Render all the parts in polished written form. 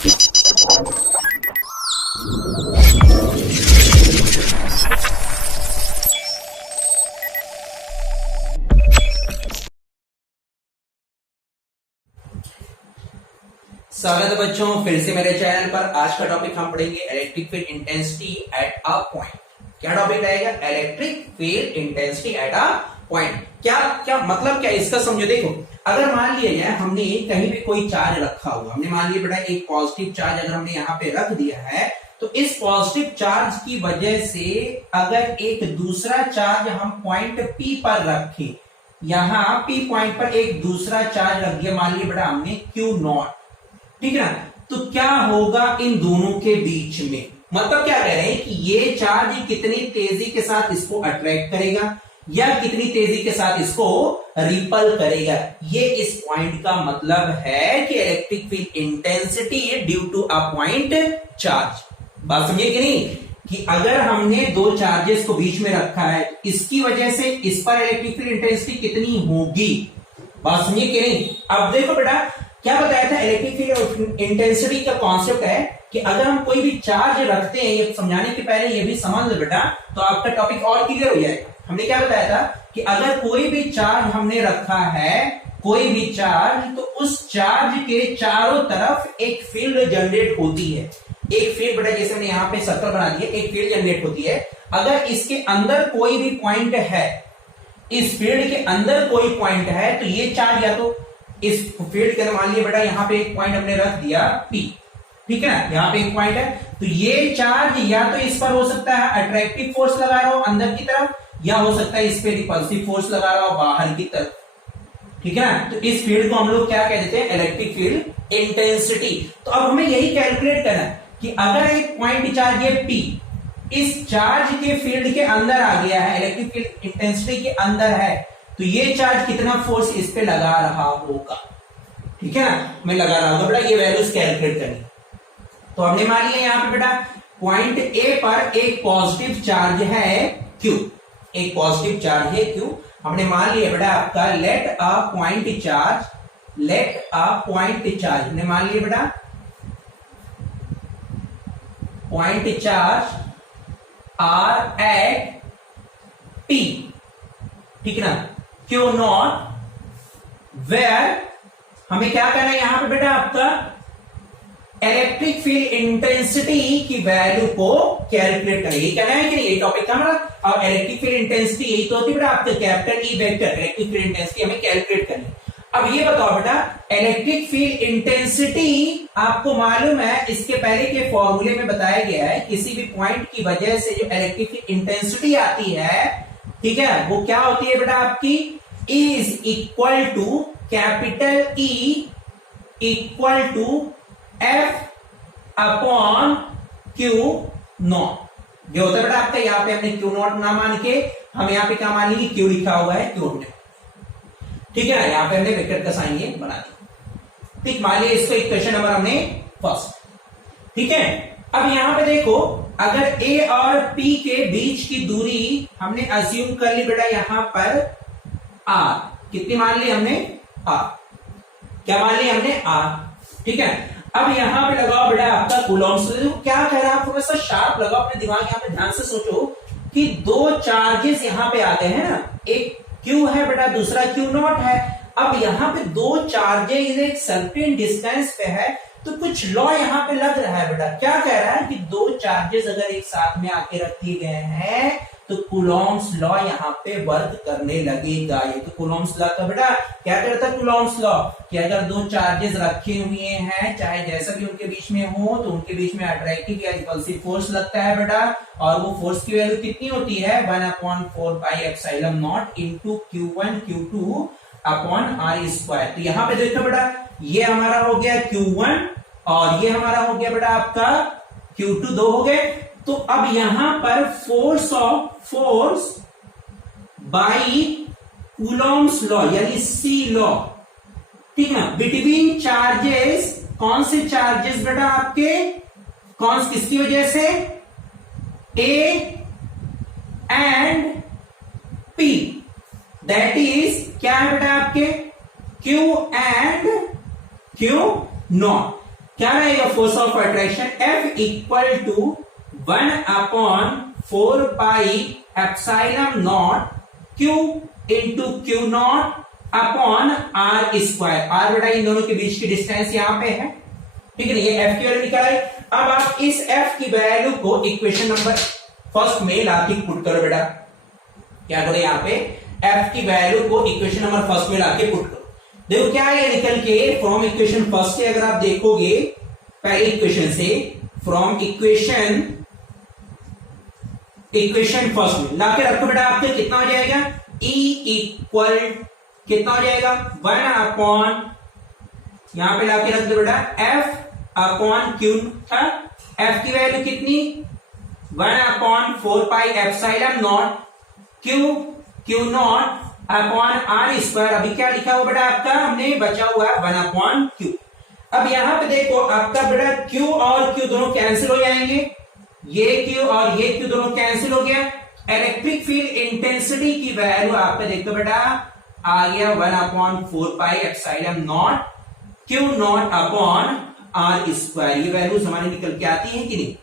स्वागत है बच्चों, फिर से मेरे चैनल पर। आज का टॉपिक हम पढ़ेंगे electric field intensity at a point. क्या टॉपिक रहेगा? Electric field intensity at a point. क्या क्या मतलब क्या इसका समझो। देखो, अगर मान लिया जाए हमने कहीं भी कोई चार्ज रखा हुआ, हमने मान लिया बेटा एक पॉजिटिव चार्ज अगर हमने यहाँ पे रख दिया है, तो इस पॉजिटिव चार्ज की वजह से अगर एक दूसरा चार्ज हम पॉइंट P पर रखें, यहाँ P पॉइंट पर एक दूसरा चार्ज रख दिया, मान लिया बेटा हमने Q0, ठीक है ना, तो क्या होगा इन दोनों के बीच में? मतलब क्या कह रहे हैं कि ये चार्ज कितनी तेजी के साथ इसको अट्रैक्ट करेगा या कितनी तेजी के साथ इसको रिपल करेगा। ये इस पॉइंट का मतलब है कि electric field intensity due to a point charge. बात समझिए कि नहीं, कि अगर हमने दो चार्जेस को बीच में रखा है, इसकी वजह से इस पर इलेक्ट्रिक फील्ड इंटेंसिटी कितनी होगी। बात समझिए कि नहीं। अब देखो बेटा, क्या बताया था, इलेक्ट्रिक फील्ड इंटेंसिटी का कॉन्सेप्ट है कि अगर हम कोई भी चार्ज रखते हैं, ये समझाने के पहले ये भी समझ लो बेटा, तो आपका टॉपिक और क्लियर हो जाएगा। हमने क्या बताया था कि अगर कोई भी चार्ज हमने रखा है, कोई भी चार्ज, तो उस चार्ज के चारों तरफ एक फील्ड जनरेट होती है। एक फील्ड बेटा, जैसे हमने यहाँ पे सर्कल बना दिया, एक फील्ड जनरेट होती है। अगर इसके अंदर कोई भी पॉइंट है, इस फील्ड के अंदर कोई पॉइंट है, तो ये चार्ज या तो इस फील्ड के अंदर, मान लिया बेटा यहाँ पे एक पॉइंट हमने रख दिया P, ठीक है ना, यहाँ पे एक पॉइंट है, तो ये चार्ज या तो इस पर हो सकता है अट्रैक्टिव फोर्स लगा रहा हो अंदर की तरफ, या हो सकता है इस पे रिपल्सिव फोर्स लगा रहा हो बाहर की तरफ, ठीक है ना। तो इस फील्ड को हम लोग क्या कह देते हैं? Electric field intensity. तो अब हमें यही कैलकुलेट करना है कि अगर एक पॉइंट चार्ज ये P इस चार्ज के फील्ड के अंदर आ गया है, इलेक्ट्रिक फील्ड इंटेंसिटी के अंदर है, तो ये चार्ज कितना फोर्स इस पे लगा रहा होगा, ठीक है ना, मैं लगा रहा होगा बेटा, ये वैल्यूज कैलकुलेट करनी। तो हमने मान लिया यहाँ पे बेटा पॉइंट ए पर एक पॉजिटिव चार्ज है Q, एक पॉजिटिव चार्ज है Q। हमने मान लिया बेटा आपका let a point charge, let a point charge, हमने मान लिया बेटा point charge are at P, ठीक है ना, Q0, वेयर हमें क्या करना है यहाँ पे बेटा आपका इलेक्ट्रिक फील्ड इंटेंसिटी की वैल्यू को कैलकुलेट करना। ये कहना है कि ये टॉपिक का हमारा। और इलेक्ट्रिक फील्ड इंटेंसिटी यही तो होती है बेटा आपका capital E vector, electric field intensity हमें कैलकुलेट करनी। अब ये बताओ बेटा, इलेक्ट्रिक फील्ड इंटेंसिटी आपको मालूम है, इसके पहले के फॉर्मूले में बताया गया है, किसी भी पॉइंट की वजह से जो इलेक्ट्रिक फील्ड इंटेंसिटी आती है, ठीक है, वो क्या होती है बेटा आपकी, is equal to capital E equal to F upon Q naught. जो होता है बेटा आपका, यहाँ पे हमने क्यू नॉट ना मान के हम यहाँ पे क्या मान लेंगे, क्यू लिखा हुआ है क्यू नॉट, ठीक है ना, यहाँ पे हमने वेक्टर का साइन ये बना दिया, ठीक। मान लिया इसको इक्वेशन नंबर हमने फर्स्ट, ठीक है। अब यहाँ पे देखो, अगर ए और पी के बीच की दूरी हमने अज्यूम कर ली बेटा यहाँ पर आर, कितनी मान ली हमने? आर। क्या मान लिया हमने? आर, ठीक है। अब यहां पे लगाओ बेटा आपका कूलॉम्स। क्या कह रहा है, थोड़ा सा शार्प लगाओ, अपने दिमाग यहाँ पे ध्यान से सोचो कि दो चार्जेस यहाँ पे आ गए हैं ना, एक Q है बेटा, दूसरा Q0 है। अब यहाँ पे दो चार्जेस एक सर्टेन डिस्टेंस पे है, तो कुछ लॉ यहाँ पे लग रहा है बेटा। क्या कह रहा है कि दो चार्जेस अगर एक साथ में आके रख दिए गए हैं, तो कूलॉम्स लॉ यहाँ पे वर्क करने लगेगा। ये तो कूलॉम्स लॉ का बेटा क्या करता है कूलॉम्स लॉ, कि अगर दो चार्जेस रखे हुए हैं, चाहे जैसा भी उनके बीच में हो, तो उनके बीच में अट्रैक्टिव या रिपल्सिव फोर्स लगता है बेटा, और वो फोर्स की वैल्यू कितनी होती है, 1/4πε0 into Q1 Q2 upon R square. तो यहाँ पे देखो बेटा, ये हमारा हो गया Q1 और ये हमारा हो गया बेटा आपका Q2, दो हो गए। तो अब यहां पर फोर्स बाई कूलॉम्स लॉ यानी सी लॉ, ठीक है, बिटवीन चार्जेस, कौन से चार्जेस बेटा आपके, कौन किसकी वजह से, A and P, that is क्या है बेटा आपके, क्यू एंड क्यू नॉट। क्या रहेगा force of attraction, F equal to 1/4 pi epsilon naught Q into Q naught upon R square. R बेटा इन दोनों के बीच की डिस्टेंस यहां पे है, ठीक है ना, ये F की वैल्यू निकल आई। अब आप इस F की वैल्यू को इक्वेशन नंबर फर्स्ट में लाके पुट करो बेटा। क्या करो यहां पे F की वैल्यू को इक्वेशन नंबर फर्स्ट में लाके पुट करो। देखो क्या है निकल के, फ्रॉम इक्वेशन फर्स्ट से अगर आप देखोगे पहले इक्वेशन से, फ्रॉम इक्वेशन फर्स्ट में लाके रखो बेटा, आपके कितना हो जाएगा, E इक्वल कितना हो जाएगा 1 यहां पे लाके रख दो बेटा F अपॉन Q था। F की वैल्यू कितनी 1/4 pi epsilon naught Q naught upon R square. अभी क्या लिखा हुआ बेटा आपका, हमने बचा हुआ है 1/Q। अब यहां पे देखो आपका बेटा Q और Q दोनों कैंसिल हो जाएंगे, ये Q और ये Q दोनों कैंसिल हो गया। इलेक्ट्रिक फील्ड इंटेंसिटी की वैल्यू आपका देखो बेटा आ गया 1/4 pi epsilon naught Q naught upon R square. ये वैल्यूज हमारी निकल के आती है कि नहीं,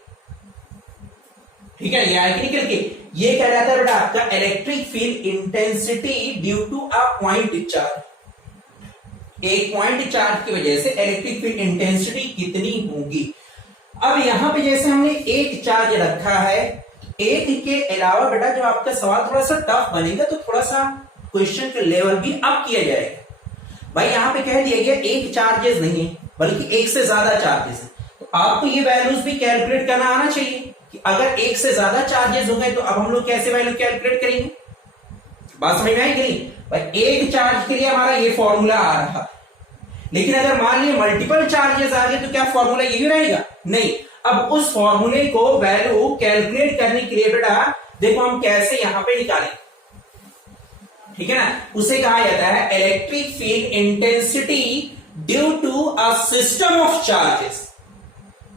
ठीक है, ये आएगी निकल के। ये कह रहा था बेटा आपका electric field intensity due to a point charge. एक पॉइंट चार्ज की वजह से इलेक्ट्रिक फील्ड इंटेंसिटी कितनी होगी। अब यहां पे जैसे हमने एक चार्ज रखा है, एक के अलावा बेटा जो आपका सवाल थोड़ा सा टफ बनेगा, तो थोड़ा सा क्वेश्चन का लेवल भी अप किया जाएगा। भाई यहां पे कह दिया गया एक चार्जेस नहीं है बल्कि एक से ज्यादा चार्जेस है, तो आपको ये वैल्यूज भी कैलकुलेट करना आना चाहिए कि अगर एक से ज्यादा चार्जेस हो गए तो अब हम लोग कैसे वैल्यू कैलकुलेट करेंगे। बात समझ में आएगी नहीं भाई, एक चार्ज के लिए हमारा ये फॉर्मूला आ रहा है, लेकिन अगर मान लीजिए मल्टीपल चार्जेस आ गए तो क्या फॉर्मूला यही रहेगा, नहीं। अब उस फॉर्मूले को वैल्यू कैलकुलेट करने के लिए बेटा देखो हम कैसे यहां पे निकालें, ठीक है ना, उसे कहा जाता है electric field intensity due to a system of charges.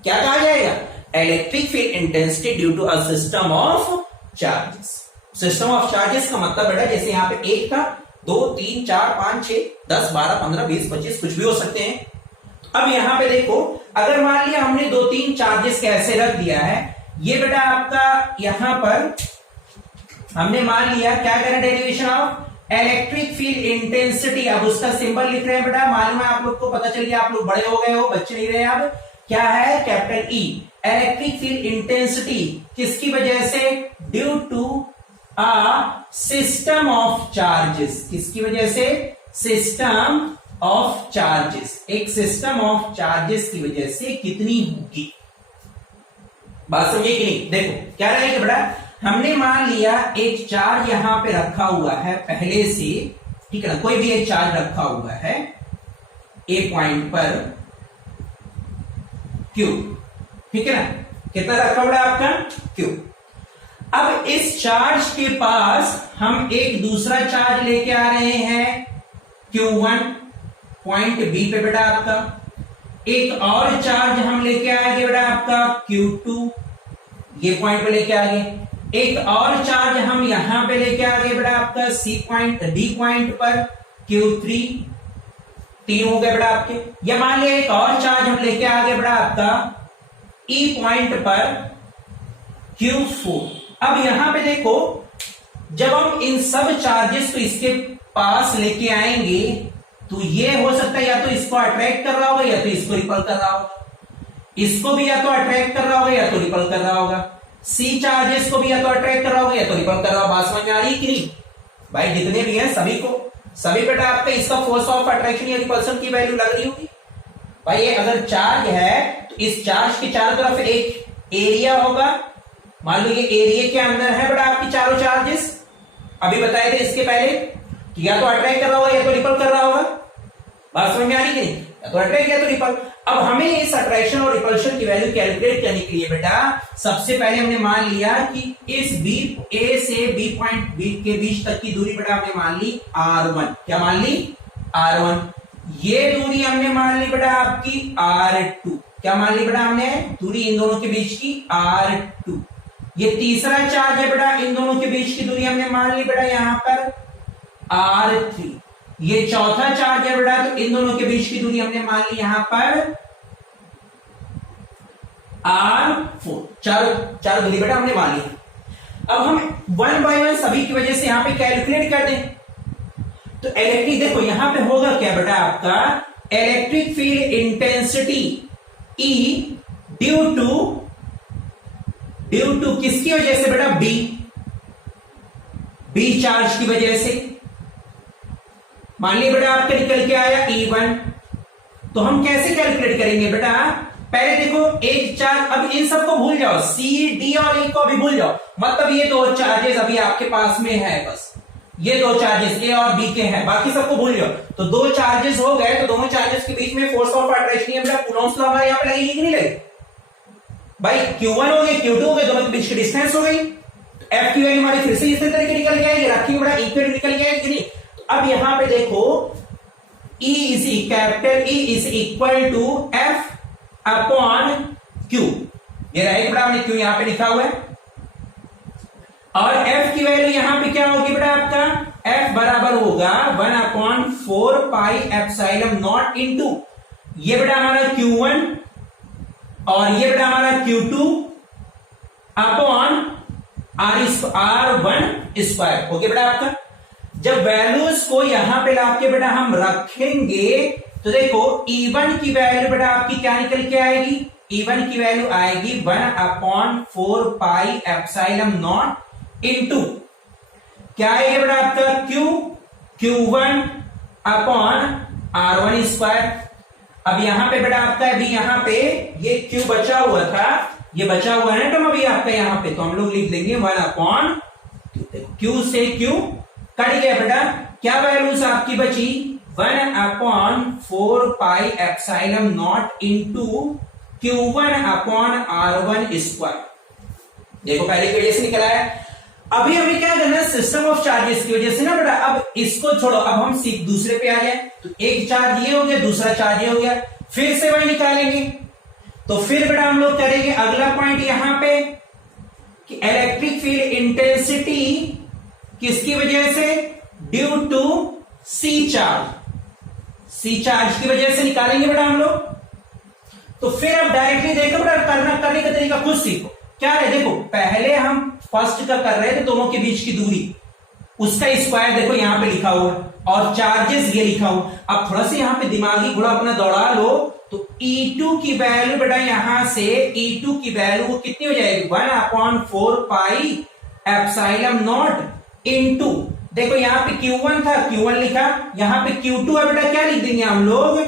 क्या कहा जाएगा, electric field intensity due to a system of charges. System of charges का मतलब बेटा जैसे यहां पे 1 था, 2 3 4 5 6 10 12 15 20 25 कुछ भी हो सकते हैं। अब यहां पे देखो अगर मान लिया हमने 2-3 चार्जेस कैसे रख दिया है, ये बेटा आपका यहां पर हमने मान लिया क्या करना, derivation of electric field intensity. अब उसका सिंबल लिख रहे हैं बेटा, मालूम है आप लोग को, पता चल गया आप लोग बड़े हो गए हो, बच्चे नहीं रहे। अब क्या है, capital E, electric field intensity किसकी वजह से, due to a system of charges. किसकी वजह से, सिस्टम ऑफ चार्जेस। एक सिस्टम ऑफ चार्जेस की वजह से कितनी होगी, बात समझे कि नहीं। देखो क्या रहेगा बेटा, हमने मान लिया एक चार्ज यहां पे रखा हुआ है पहले से, ठीक है ना, कोई भी एक चार्ज रखा हुआ है ए पॉइंट पर Q, ठीक है ना, कितना रखा हुआ है आपका Q। अब इस चार्ज के पास हम एक दूसरा चार्ज लेके आ रहे हैं Q1 पॉइंट बी पे बेटा आपका, एक और चार्ज हम लेके आएंगे बेटा आपका Q2 ये पॉइंट पे लेके आ गए, एक और चार्ज हम यहां पे लेके आ गए बेटा आपका सी पॉइंट डी पॉइंट पर Q3, 3 हो गए बेटा आपके। या मान लिया एक और चार्ज हम लेके आ गए बेटा आपका ई पॉइंट पर Q4। अब यहां पे देखो जब हम इन सब चार्जेस को इसके पास लेके आएंगे तो ये हो सकता है या तो इसको अट्रैक्ट कर रहा होगा या तो इसको रिपल कर रहा होगा, इसको भी या तो अट्रैक्ट कर रहा होगा या तो रिपल कर रहा होगा, सी चार्जेस को भी या तो अट्रैक्ट कर रहा होगा या तो रिपल कर रहा होगा। बात समझ में आ रही है कि नहीं भाई, जितने भी हैं सभी को, सभी बेटा आपका इसका फोर्स ऑफ अट्रैक्शन या रिपल्सन की वैल्यू लग रही होगी। भाई ये अगर चार्ज है तो इस चार्ज के चारों तरफ एक एरिया होगा, मान लो ये एरिया के अंदर है बेटा आपकी चारों चार्जेस, अभी बताए थे इसके पहले कि या तो अट्रैक्ट कर रहा होगा या तो रिपल कर रहा होगा। बात समझ में आ रही कि नहीं, या तो अट्रैक्ट या तो रिपल। अब हमें इस अट्रैक्शन और रिपल्शन की वैल्यू कैलकुलेट करने के लिए बेटा सबसे पहले हमने मान लिया कि इस बी ए से बी पॉइंट बी के बीच तक की दूरी बेटा हमने मान ली R1। क्या मान ली, R1। ये दूरी हमने मान ली बेटा आपकी R2। क्या मान ली बेटा हमने, दूरी इन दोनों के बीच की R2। ये तीसरा चार्ज है बेटा, इन दोनों के बीच की दूरी हमने मान ली बेटा यहां पर R3। ये चौथा चार्ज है बेटा, तो इन दोनों के बीच की दूरी हमने मान ली यहां पर R4, चार दूरी बेटा हमने मान ली। अब हम 1 by 1 सभी की वजह से यहां पे कैलकुलेट कर दें। तो इलेक्ट्रिक देखो यहां पे होगा क्या बेटा आपका electric field intensity E due to किसकी वजह से बेटा बी चार्ज की वजह से। मान लिया बेटा आपका निकल के आया E1। तो हम कैसे कैलकुलेट करेंगे बेटा, पहले देखो एक चार्ज, अब इन सबको भूल जाओ, सी डी और ई को भी भूल जाओ, मतलब ये दो चार्जेस अभी आपके पास में है, बस ये दो चार्जेस ए और बी के हैं, बाकी सबको भूल जाओ। तो दो चार्जेस हो गए, तो दोनों चार्जेस के बीच में फोर्स ऑफ अट्रैक्शन है बेटा कूलॉम्स लॉ हमारे यहां पे लगेगी कि नहीं लगेगी भाई। Q1 हो गए Q2 हो गए, दोनों के बीच की डिस्टेंस हो गई। एफ की वैल्यू हमारी फिर से इसी तरीके निकल के आएगी, रखी बड़ा ई पे निकल के आएगी नहीं। तो अब यहां पे देखो capital E is equal to F upon Q, ये राइट बेटा हमने Q यहां पे लिखा हुआ है। और F की वैल्यू यहां पे क्या होगी बेटा आपका, F बराबर होगा 1/4 पाई एप्सिलॉन नॉट इनटू ये बेटा हमारा Q1 और ये बेटा हमारा Q2 अपॉन R1 स्क्वायर हो गया बेटा आपका। जब वैल्यूज को यहां पे लाके बेटा हम रखेंगे तो देखो E1 की वैल्यू बेटा आपकी क्या निकल के आएगी, E1 की वैल्यू आएगी 1/4 पाई एप्सिलॉन नॉट इनटू क्या है बेटा आपका Q1 अपॉन R1 स्क्वायर। अब यहां पे बेटा आपका अभी यहां पे ये Q बचा हुआ था, ये बचा हुआ है तो अभी आपका यहां पे, तो हम लोग लिख देंगे 1/Q, Q से Q कट गया बेटा, क्या वैल्यूज आपकी बची 1/4 pi epsilon not into Q1 upon R1 square. देखो पहले की वजह से निकला है। अभी हमें क्या करना है, सिस्टम ऑफ चार्जेस की वजह से ना बेटा, अब इसको छोड़ो, अब हम दूसरे पे आ जाए। तो एक चार्ज ये हो गया, दूसरा चार्ज ये हो गया, फिर से वही निकालेंगे। तो फिर बेटा हम लोग करेंगे अगला पॉइंट यहां पे कि इलेक्ट्रिक फील्ड इंटेंसिटी किसकी वजह से, ड्यू टू सी चार्ज की वजह से निकालेंगे बेटा हम लोग। तो फिर अब डायरेक्टली देखो बेटा करने का तरीका खुद सीखो। क्या है देखो, पहले हम फर्स्ट का कर रहे थे, दोनों के बीच की दूरी उसका स्क्वायर देखो यहां पे लिखा हुआ और चार्जेस ये लिखा हुआ। अब थोड़ा सा यहां पे दिमागी घोड़ा अपना दौड़ा लो, तो E2 की वैल्यू बेटा यहां से E2 की वैल्यू कितनी हो जाएगी 1/4 पाई एप्सिलॉन नॉट इनटू, देखो यहां पे Q1 था, Q1 लिखा, यहां पे Q2 है बेटा, क्या लिख देंगे हम लोग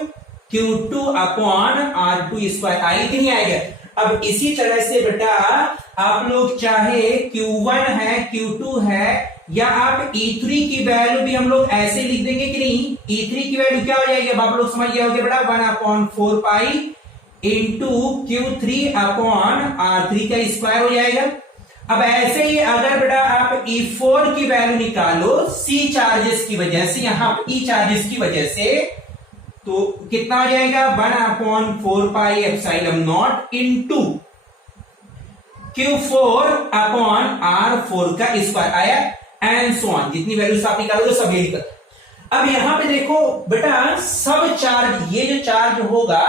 Q2 अपॉन R2 स्क्वायर, आई कि नहीं आएगा। अब इसी तरह से बेटा आप लोग चाहे Q1 है Q2 है या आप E3 की वैल्यू भी हम लोग ऐसे लिख देंगे कि नहीं, E3 की वैल्यू क्या हो जाएगी, अब आप लोग समझ गए होंगे बेटा 1/4 pi into Q3 upon R3 का स्क्वायर हो जाएगा। अब ऐसे ही अगर बेटा आप E4 की वैल्यू निकालो C चार्जेस की वजह से, यहां E चार्जेस की वजह से, तो कितना हो जाएगा 1/4 pi epsilon not into Q4 upon R4 का स्क्वायर आया, एंड सो ऑन, जितनी वैल्यूज आप निकालोगे सब ये निकल। अब यहां पे देखो बेटा सब चार्ज, ये जो चार्ज होगा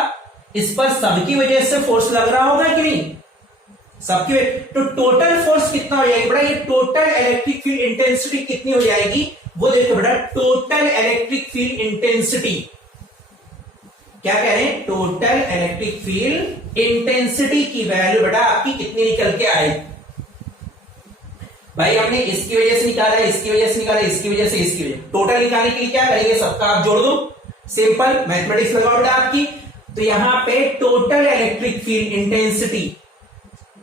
इस पर सबकी वजह से फोर्स लग रहा होगा कि नहीं, सबकी, तो टोटल फोर्स कितना हो जाएगा बेटा, ये टोटल इलेक्ट्रिक फील्ड इंटेंसिटी कितनी हो जाएगी वो देखो बेटा, टोटल इलेक्ट्रिक फील्ड इंटेंसिटी, क्या कह रहे हैं, टोटल इलेक्ट्रिक फील्ड इंटेंसिटी की वैल्यू बेटा आपकी कितनी निकल के आएगी। भाई हमने इसकी वजह से निकाला, इसकी वजह से निकाला, इसकी वजह से, इसकी वजह, टोटल निकालने के लिए क्या करेंगे, सबका आप जोड़ दो, सिंपल मैथमेटिक्स लगाओ बेटा आपकी। तो यहां पे total electric field intensity,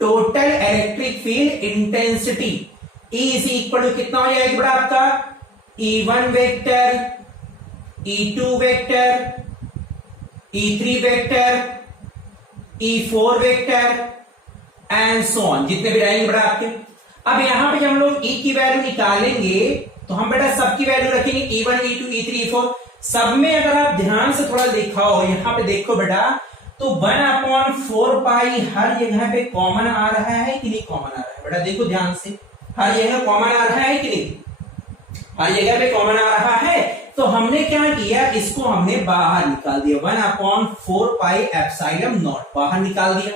total electric field intensity E is equal to कितना हो जाएगा बेटा आपका, E1 vector, E2 vector, E3 vector, E4 vector and so on, जितने भी रहेंगे बेटा आपके। अब यहां पे जब हम लोग E की वैल्यू निकालेंगे तो हम बेटा सबकी वैल्यू रखेंगे E1, E2, E3, E4, सब में अगर आप ध्यान से थोड़ा दिखाओ, यहां पे देखो बेटा, तो 1/4 पाई हर जगह पे कॉमन आ रहा है कि नहीं, कॉमन आ रहा है बेटा, देखो ध्यान से, हर जगह कॉमन आ रहा है कि नहीं, हर जगह पे कॉमन आ रहा है। तो हमने क्या किया, इसको हमने बाहर निकाल दिया, 1/4 पाई एप्सिलॉन नॉट बाहर निकाल दिया।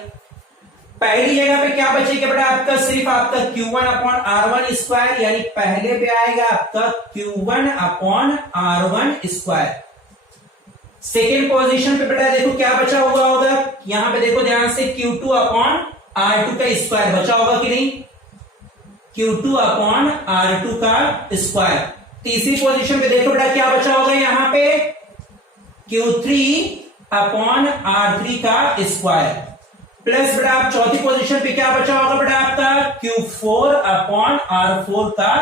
पहली जगह पे क्या बचेगा बेटा आपका, सिर्फ आपका Q1 अपॉन R1 स्क्वायर, यानी पहले पे आएगा आपका Q1 upon R1 square. Second position पे बेटा देखो क्या बचा हुआ होगा, यहां पे देखो ध्यान से, Q2 अपॉन R2 का स्क्वायर बचा होगा कि नहीं, Q2 अपॉन R2 का स्क्वायर। तीसरी पोजीशन पे देखो बेटा क्या बचा होगा, यहां पे Q3 अपॉन R3 का स्क्वायर, प्लस बेटा आप चौथी पोजीशन पे क्या बचा होगा बेटा आपका, Q4 अपॉन R4 का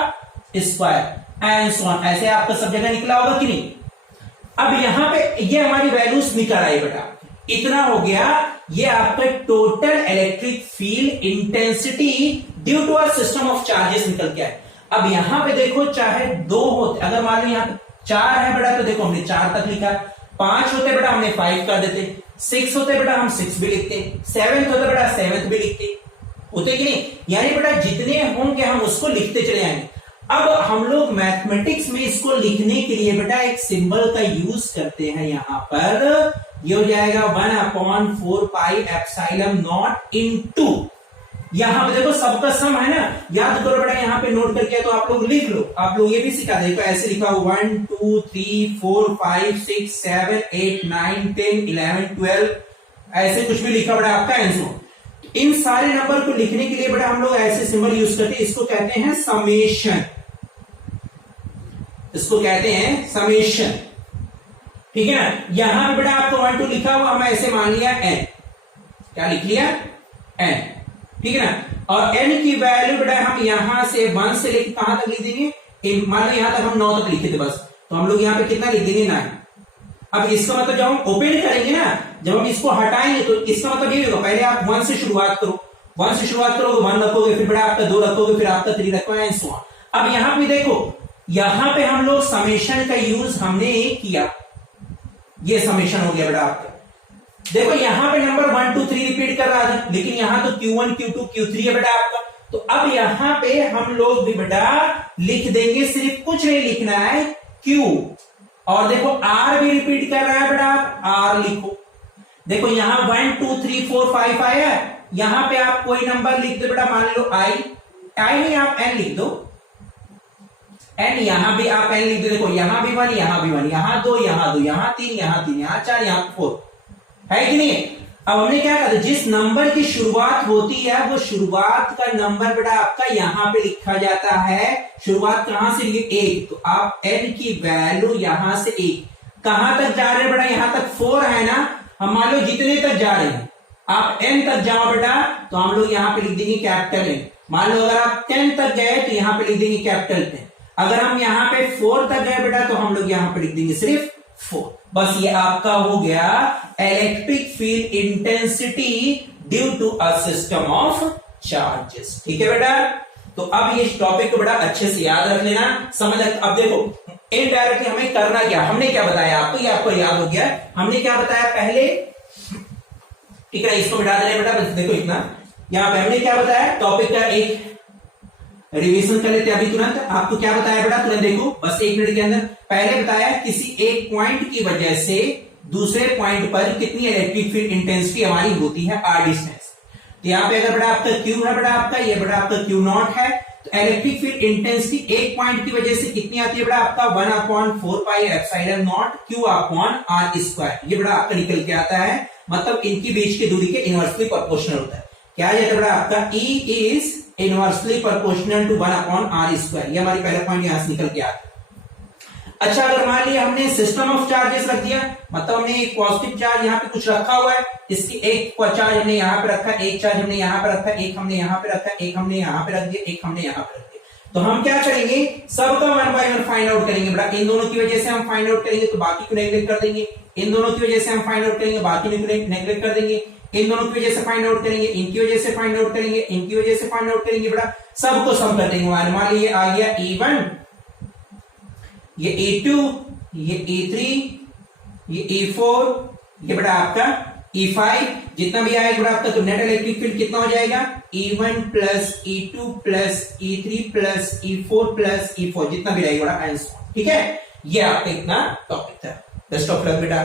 स्क्वायर एंड सो ऑन। ऐसे आपका सब जगह निकला होगा कि नहीं। अब यहां पे ये हमारी वैल्यूज निकल आई बेटा, इतना हो गया, ये आपका total electric field intensity due to a system of charges निकल के आए। अब यहां पे देखो चाहे दो होते, अगर मान लो यहां पे 4 है बेटा तो देखो हमने 4 तक लिखा, 5 होते बेटा हमने 5 कर देते, 6 होते बेटा हम 6 भी लिखते, 7 होते बेटा 7 भी लिखते, होते कि नहीं। यानी बेटा जितने होंगे हम उसको लिखते चले आएंगे। अब हम लोग मैथमेटिक्स में इसको लिखने के लिए बेटा एक सिंबल का यूज करते हैं, यहां पर ये हो जाएगा 1 upon 4 pi epsilon not into, यहां पे देखो सबका सम है ना, याद करो बेटा, यहां पे नोट करके तो आप लोग लिख लो, आप लोग ये भी सिखा दे, तो ऐसे लिखा हो 1 2 3 4 5 6 7 8 9 10 11 12, ऐसे कुछ भी लिखा बेटा आपका आंसर। इन सारे नंबर को लिखने के लिए बेटा हम लोग ऐसे सिंबल यूज करते हैं, इसको कहते हैं समेशन, इसको कहते हैं समेशन, ठीक है ना। यहां पे बेटा आपको 1 2 लिखा हुआ, हम ऐसे मान लिया n, क्या लिख लिया n, ठीक है ना। और n की वैल्यू बेटा हम यहां से 1 से लेकर कहां तक लिख देंगे, मान लो यहां तक हम 9 तक लिखे थे बस, तो हम लोग यहां पे कितना लिख देंगे 9। अब इसका मतलब जब हम ओपन करेंगे ना, जब हम इसको हटाएंगे तो इसका मतलब ये होगा, पहले आप 1 से शुरुआत करो, 1 से शुरुआत करोगे 1 रखोगे, फिर बेटा आपका 2 रखोगे, फिर आपका 3 रखोगे एंड सो ऑन। अब यहां पे देखो, यहां पे हम लोग समेशन का यूज हमने किया, ये समेशन हो गया बेटा आपका। देखो यहां पे नंबर 1 2 3 रिपीट कर रहा है, लेकिन यहां तो Q1 Q2 Q3 है बेटा आपका, तो अब यहां पे हम लोग भी बेटा लिख देंगे, सिर्फ कुछ नहीं लिखना है Q, और देखो R भी रिपीट कर रहा है बेटा, आप R लिखो। देखो यहां 1 2 3 4 5 आया है, यहां पे आप कोई नंबर लिख दो बेटा, मान लो I नहीं आप N लिख दो, N यहां भी आप N लिख दो, देखो यहां भी 1 यहां भी 1, यहां 2 यहां 2, यहां 3 यहां 3, यहां 4 यहां 4, है कि नहीं। अब हमने क्या कहा, जिस नंबर की शुरुआत होती है वो शुरुआत का नंबर बेटा आपका यहां पे लिखा जाता है, शुरुआत कहां से लिए 1, तो आप n की वैल्यू यहां से 1 कहां तक जा रहे हैं बेटा, यहां तक 4 है ना, हम मान लो जितने तक जा रहे हैं आप n तक जाओ बेटा, तो हम लोग यहां पे लिख देंगे कैपिटल N। मान लो अगर आप 10 तक गए तो यहां पे लिख देंगे कैपिटल 10, अगर हम यहां पे 4 तक गए बेटा तो हम लोग यहां पे लिख देंगे सिर्फ 4। बस ये आपका हो गया electric field intensity due to a system of charges, ठीक है बेटा। तो अब ये टॉपिक को बड़ा अच्छे से याद रख लेना, समझ। अब देखो इनडायरेक्टली हमें करना क्या, हमने क्या बताया आपको, ये आपको याद हो गया, हमने क्या बताया पहले, ठीक है, इसको मिटा देना बेटा, बस देखो इतना, यहां पे हमने क्या बताया, टॉपिक का एक रिवीजन कर लेते हैं अभी तुरंत। आपको क्या बताया बेटा, तुरंत देखो बस 1 मिनट के अंदर। पहले बताया किसी एक पॉइंट की वजह से दूसरे पॉइंट पर कितनी इलेक्ट्रिक फील्ड इंटेंसिटी हमारी होती है, r डिस्टेंस। तो यहाँ पे अगर बेटा आपका Q है बेटा आपका, ये बेटा आपका Q0 है, तो इलेक्ट्रिक फील्ड इंटेंसिटी एक पॉइंट की वजह से कितनी आती है बेटा आपका 1/4 पाई एप्सिलॉन नॉट Q/r², ये बेटा आपका निकल के आता है, मतलब इनकी बीच की दूरी के इनवर्सली प्रोपोर्शनल होता है। क्या आ जाता है बेटा आपका, E is inversely proportional to 1/r², ये हमारी पहला पॉइंट यहां से निकल के आता है। अच्छा अगर मान लिया हमने सिस्टम ऑफ चार्जेस रख दिया, मतलब हमने एक पॉजिटिव चार्ज यहाँ पे कुछ रखा हुआ है, इसकी एक चार्ज हमने यहाँ पे रखा, एक चार्ज हमने यहाँ पे रखा, एक हमने यहाँ पे रखा, एक हमने यहाँ पे रख दिया, एक हमने यहाँ पे रख दिया, तो हम क्या करेंगे, सबका 1 बाय 1 फाइंड आउट करेंगे बेटा। इन दोनों की वजह से हम फाइंड आउट करेंगे तो बाकी को नेग्लेक्ट कर देंगे, इन दोनों की वजह से हम फाइंड आउट करेंगे, बाकी को नेग्लेक्ट कर देंगे, इन दोनों की वजह से फाइंड आउट करेंगे, इनकी वजह से फाइंड आउट करेंगे, इनकी वजह से फाइंड आउट करेंगे बेटा, सबको सम कर देंगे। मान लीजिए आ गया E1, ये E2, ये E3, ये E4, ये बेटा आपका E5, जितना भी आएगा बेटा आपका, तो नेट इलेक्ट्रिक फील्ड कितना हो जाएगा, E1 plus E2 plus E3 plus E4 plus E4, जितना भी रहेगा बेटा आंसर, ठीक है। ये आपका इतना टॉपिक था। बेस्ट ऑफ लक बेटा।